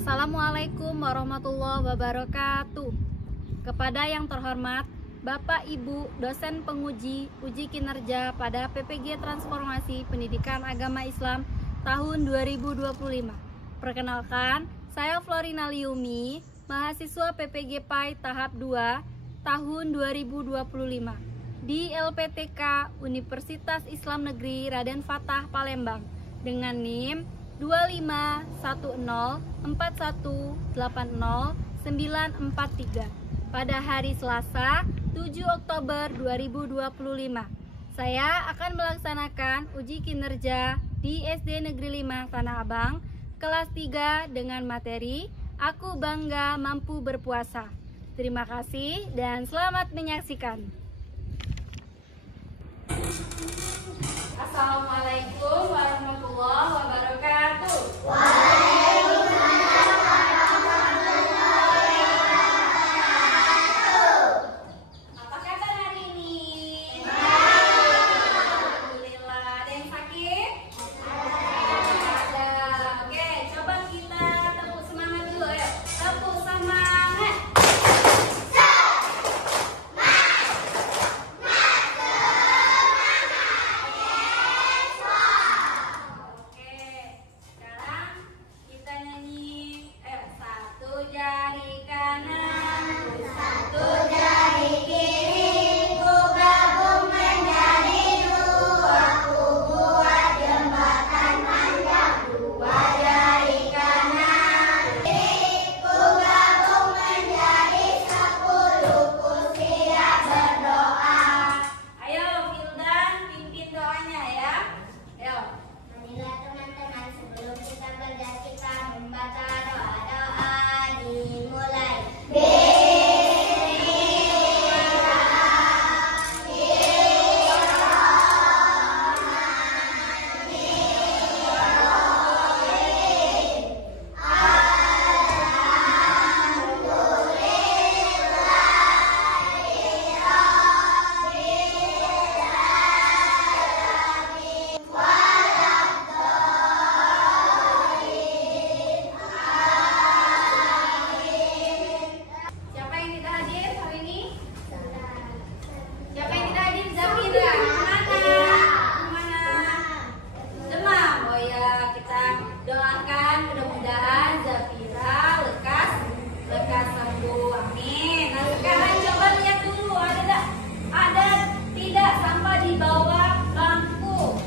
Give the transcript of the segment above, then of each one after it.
Assalamualaikum warahmatullahi wabarakatuh. Kepada yang terhormat Bapak Ibu dosen penguji uji kinerja pada PPG Transformasi Pendidikan Agama Islam tahun 2025. Perkenalkan, saya Florina Liumi, mahasiswa PPG PAI tahap 2 tahun 2025 di LPTK Universitas Islam Negeri Raden Fatah Palembang dengan NIM 25104180943 pada hari Selasa 7 Oktober 2025. Saya akan melaksanakan uji kinerja di SD Negeri 5 Tanah Abang kelas 3 dengan materi Aku Bangga Mampu Berpuasa. Terima kasih dan selamat menyaksikan. Assalamualaikum warahmatullahi wabarakatuh. Apa kabar hari ini? Alhamdulillah. Ada yang sakit? Ada. Oke, coba kita tepuk semangat dulu ya. Tepuk semangat. Jari kanan, satu jari kiri, ku gabung menjadi dua, ku buat jembatan panjang. Dua jari kanan, kiri, ku gabung menjadi 10, ku siap berdoa. Ayo Fildan, pimpin doanya ya. Ayo. Marilah teman-teman, sebelum kita belajar kita membaca doa-doa. Dimulai. Doakan mudah-mudahan Zafira lekas sembuh, amin. Nah sekarang coba lihat dulu ada tidak sampah di bawah bangku?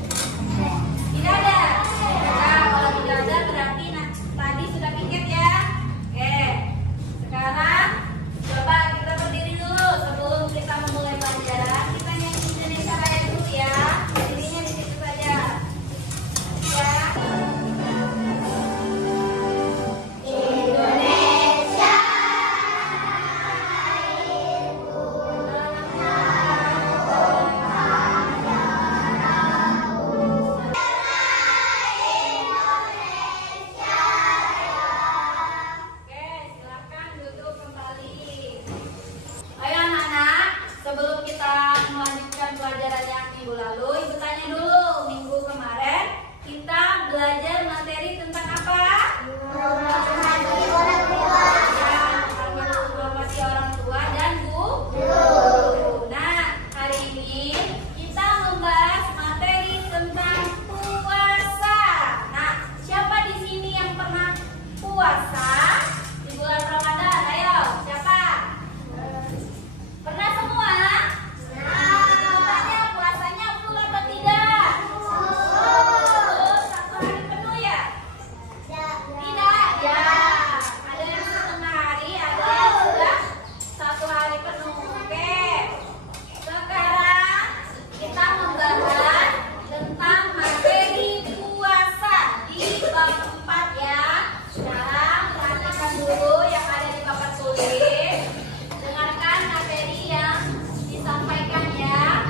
Tidak ada. Nah kalau tidak ada berarti tadi sudah piket ya. Oke, sekarang coba kita berdiri dulu sebelum kita memulai pelajaran. Kita nyanyi Indonesia Raya dulu ya. Berdirinya di situ saja. Ya. Sebelum kita melanjutkan pelajaran yang minggu lalu, Ibu tanya dulu, minggu kemarin kita belajar materi tentang apa? Menghormati orang tua. Menghormati orang tua dan guru. Nah, hari ini kita membahas materi tentang puasa. Nah, siapa di sini yang pernah puasa di bulan Ramadan? Ayo, siapa? Pernah semua? Tanya puasanya full atau tidak? Full. 1 hari penuh ya? Tidak. Ya. Ada yang setengah hari, ada yang sudah 1 hari penuh. Oke. Sekarang kita membahas tentang materi puasa di bab 4 ya. Sekarang perhatikan dulu yang ada di papan tulis. Dengarkan materi yang disampaikan ya.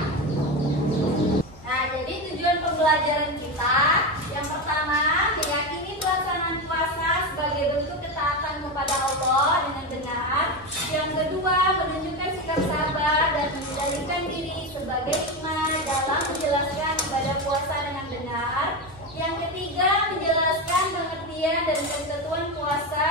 Nah, jadi tujuan pembelajaran kita yang pertama meyakini pelaksanaan puasa sebagai bentuk ketaatan kepada Allah dengan benar. Yang kedua menunjukkan sikap sabar dan menjadikan diri sebagai hikmah dalam menjelaskan ibadah puasa dengan benar. Yang ketiga menjelaskan pengertian dan ketentuan puasa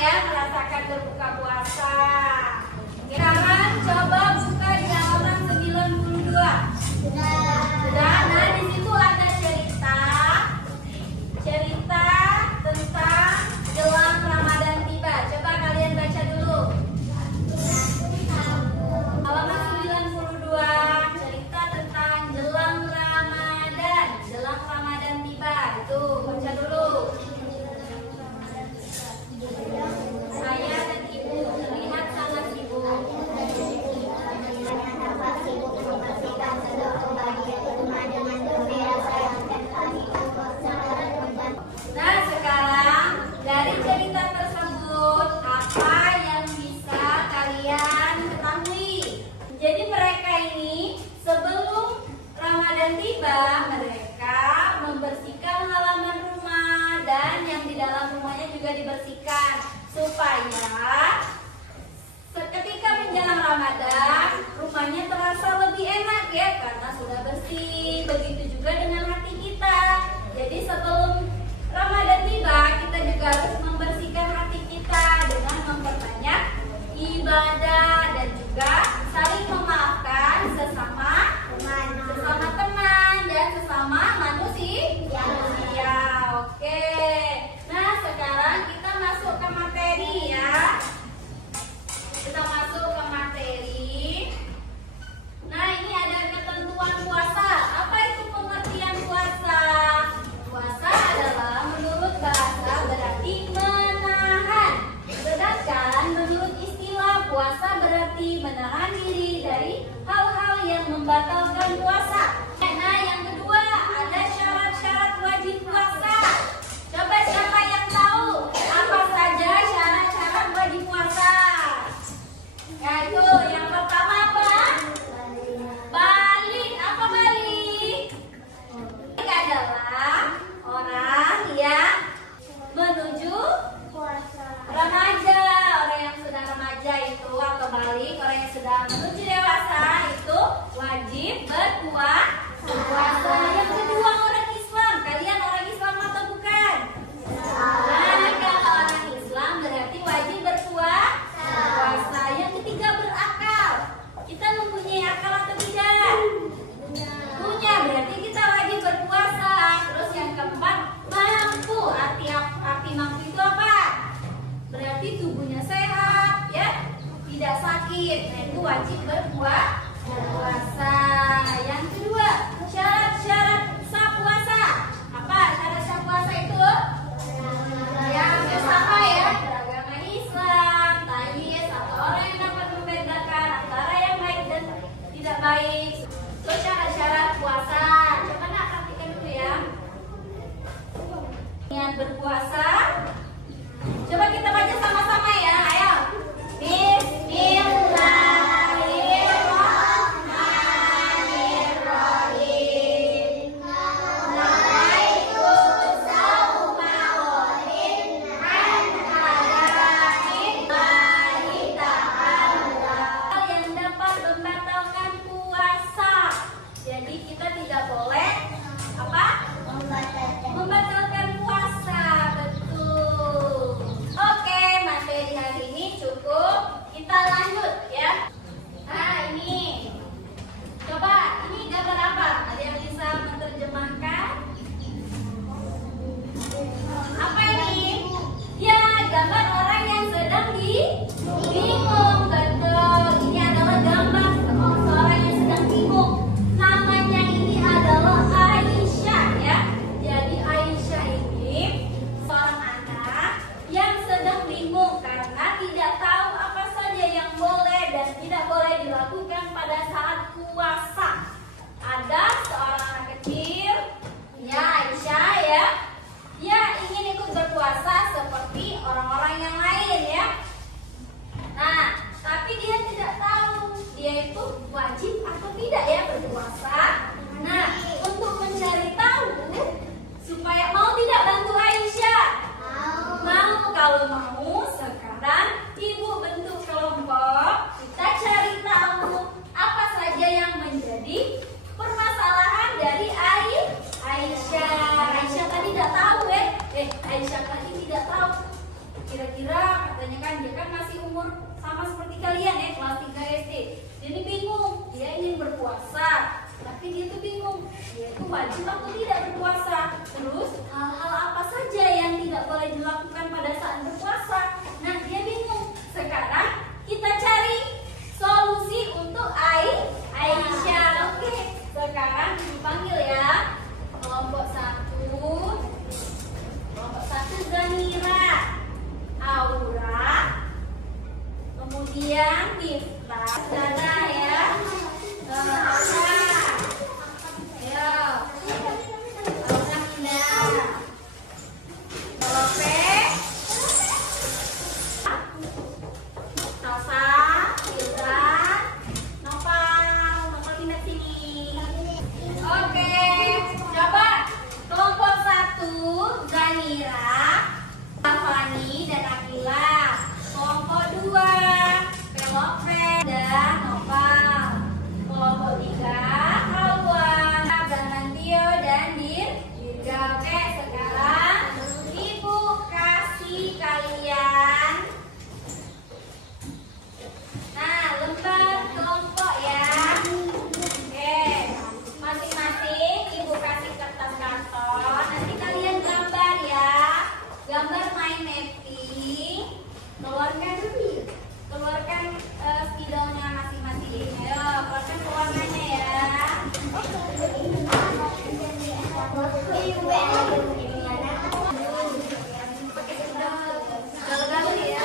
ya merasakan berbuka puasa. Sekarang coba buka di halaman 92. Sudah. Nah, di situ ada cerita tentang jelang Ramadan tiba. Coba kalian baca dulu. Halaman 92, cerita tentang jelang Ramadan tiba. Itu baca dulu. Saya dan ibu terlihat sangat sibuk. Nah, sekarang dari cerita tersebut apa yang bisa kalian ketahui? Jadi mereka ini sebelum Ramadan tiba, mereka membersihkan halaman rumah dan yang di dalam rumahnya juga dibersihkan supaya ketika menjelang Ramadan rumahnya terasa lebih enak ya karena sudah bersih. Begitu juga dengan hati kita. Jadi sebelum Ramadan tiba kita juga harus membersihkan hati kita dengan memperbanyak ibadah dan juga saling memaafkan sesama teman dan sesama manusia. Oke. Nah, sekarang kita masuk ke materi ya. Kita masuk ke materi. Nah, ini ada ketentuan puasa. Apa itu pengertian puasa? Puasa adalah menurut bahasa berarti menahan. Sedangkan menurut istilah puasa berarti menahan diri dari hal-hal yang membatalkan puasa. Nah, yang kedua ada syarat-syarat wajib puasa. Coba siapa yang tahu apa saja syarat-syarat wajib puasa? Yaitu yang pertama apa? Balik. Apa balik? Balik adalah orang yang menuju remaja. Orang yang sudah remaja itu atau balik, orang yang sudah menuju dewasa itu wajib berpuasa. Yang kedua orang Islam. Kalian orang Islam atau bukan? Nah, kalau orang Islam berarti wajib berpuasa. Yang ketiga berakal. Kita mempunyai akal atau tidak? Punya, berarti kita wajib berpuasa. Terus yang keempat mampu. Arti mampu itu apa? Berarti tubuhnya sehat, ya, tidak sakit. Nah, itu wajib berpuasa. Yang kedua syarat-syarat sah puasa. Apa syarat sah puasa itu? Yang bersama ya, beragama Islam, tamyiz atau orang yang dapat membedakan antara yang baik dan tidak baik. Itu syarat-syarat puasa. Coba nak perhatikan dulu ya. Niat berpuasa. Coba kita baca sama-sama ya. Ayo. Bismillahirrahmanirrahim. Yang dapat membatalkan puasa. Jadi kita tidak boleh apa? Membatalkan puasa. Betul. Oke, materi hari ini cukup. Kita lanjut ya. Nah, ini. Coba, ini gambar apa? Ada yang bisa menerjemahkan? Apa ini? Ya, gambar orang yang sedang bingung. Betul. Ini adalah gambar seorang yang sedang bingung. Namanya ini adalah Aisyah ya. Jadi Aisyah ini seorang anak yang sedang bingung karena tidak tahu apa saja yang boleh dan tidak boleh dilakukan pada saat puasa. Ada seorang anak kecil, ya Aisyah ya, dia ingin ikut berpuasa seperti orang-orang yang lain ya. Nah, tapi dia tidak tahu dia itu wajib atau tidak ya berpuasa. Nah, untuk mencari tahu supaya mau tidak bantu Aisyah? Mau. Kalau mau, sekarang ibu bentuk kelompok. Kita cari tahu apa saja yang menjadi permasalahan dari Aisyah. Aisyah tadi tidak tahu Aisyah tadi tidak tahu Kira-kira katanya kan dia kan masih umur sama seperti kalian ya, kelas 3 SD. Dia ini bingung, dia ingin berpuasa, tapi dia tuh bingung, dia itu wajib atau tidak berpuasa. Terus hal-hal apa saja yang tidak boleh dilakukan pada saat berpuasa? Nah, dia bingung. Sekarang kita cari solusi untuk Aisyah. Oke, sekarang dipanggil ya. Kelompok 1 Zanira, Aura, kemudian Miftah, Dana ya, Aura, ayo, Aura Indah, Lope, Tasa, Firdan, Nopal pindah sini. Oke, coba kelompok 1 Zanira, Fani dan Akila. Kelompok 2 Pelope dan Nopal. Kelompok 3 Hawa, Zanantio dan Dirga. Oke, sekarang Ibu kasih kalian lembar kelompok ya. Oke, masing-masing Ibu kasih kertas kanton. Nanti kalian gambar ya. Gambar mind mapping. Keluarkan spidolnya masing-masing. Ayo, keluarkan pewarnanya ya. Gagal ya.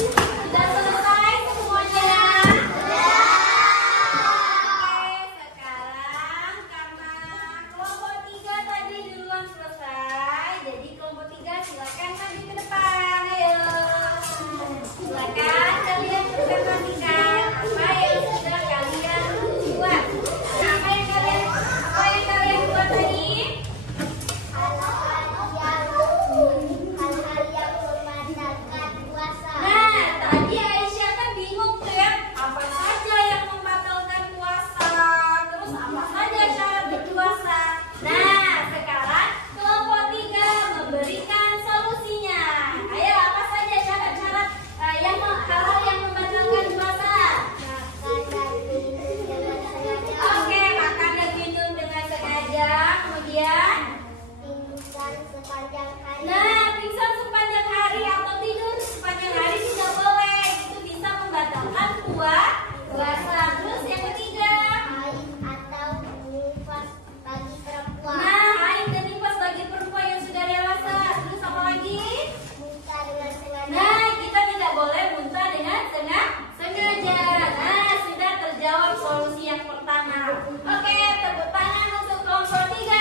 Sudah selesai semuanya? Sekarang karena kelompok 3 tadi duluan selesai, jadi kelompok 3 silakan maju ke depan. Ayo, silakan kalian presentasikan apa yang sudah kalian buat. Apa yang kalian buat tadi? Nah, tadi Aisyah kan bingung tuh ya, apa saja yang membatalkan puasa, terus apa saja cara berpuasa. Nah, sekarang kelompok 3 memberikan solusinya. Ayo, apa saja cara-cara hal-hal yang membatalkan puasa? Oke, makan dan minum dengan sengaja, kemudian pingsan sepanjang hari atau tidur sepanjang hari tidak boleh. Itu bisa membatalkan puasa. Terus yang ketiga, haid dan nifas bagi perempuan yang sudah dewasa. Terus apa lagi? Nah, kita tidak boleh muntah dengan sengaja. Nah, sudah terjawab solusi yang pertama. Oke, tepuk tangan untuk kelompok 3.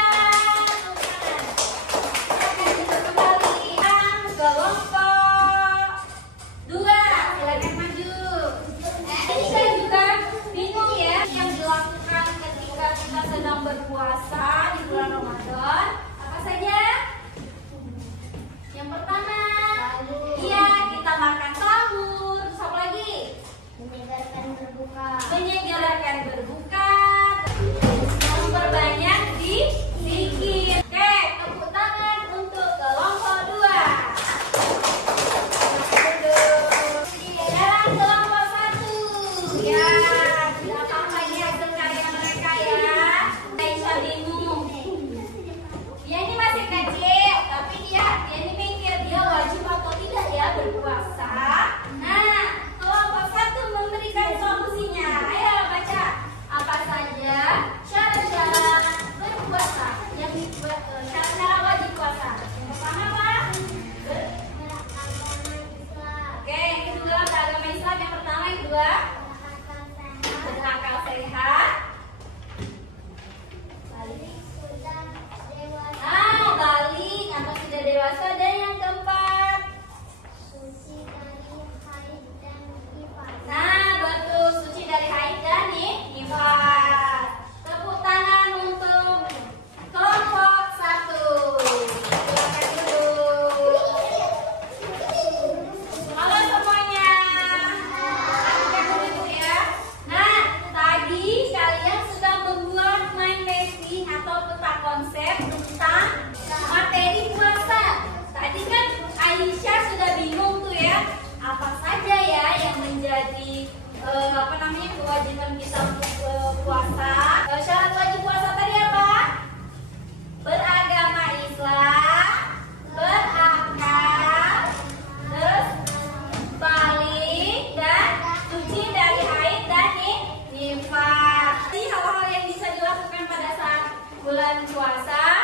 Kelompok 2, silakan maju. Aisyah juga bingung ya yang dilakukan ketika kita sedang berpuasa di bulan Ramadan. Apa saja? Yang pertama, iya, kita makan sahur. Terus apa lagi? Menyegerakan berbuka. Memperbanyak zikir. Oke, tepuk tangan untuk kelompok 2. Sekarang kelompok 1. Ya, tidak apa-apa ya hasil karya mereka ya. Aisyah bingung. Dia ini masih kecil, tapi dia ini mikir dia wajib atau tidak ya berpuasa. Nah, kelompok 1 memberikan solusinya. Ayo baca. Apa saja cara-cara berpuasa yang dibuat, cara-cara wajib puasa? Yang pertama apa? Oke, yang kedua beragama Islam. Yang pertama, yang kedua berakal sehat. ini kewajiban kita untuk puasa. Syarat wajib puasa tadi apa? Beragama Islam, berakal, terus balik dan suci dari haid dan nifas. Jadi hal-hal yang bisa dilakukan pada saat bulan puasa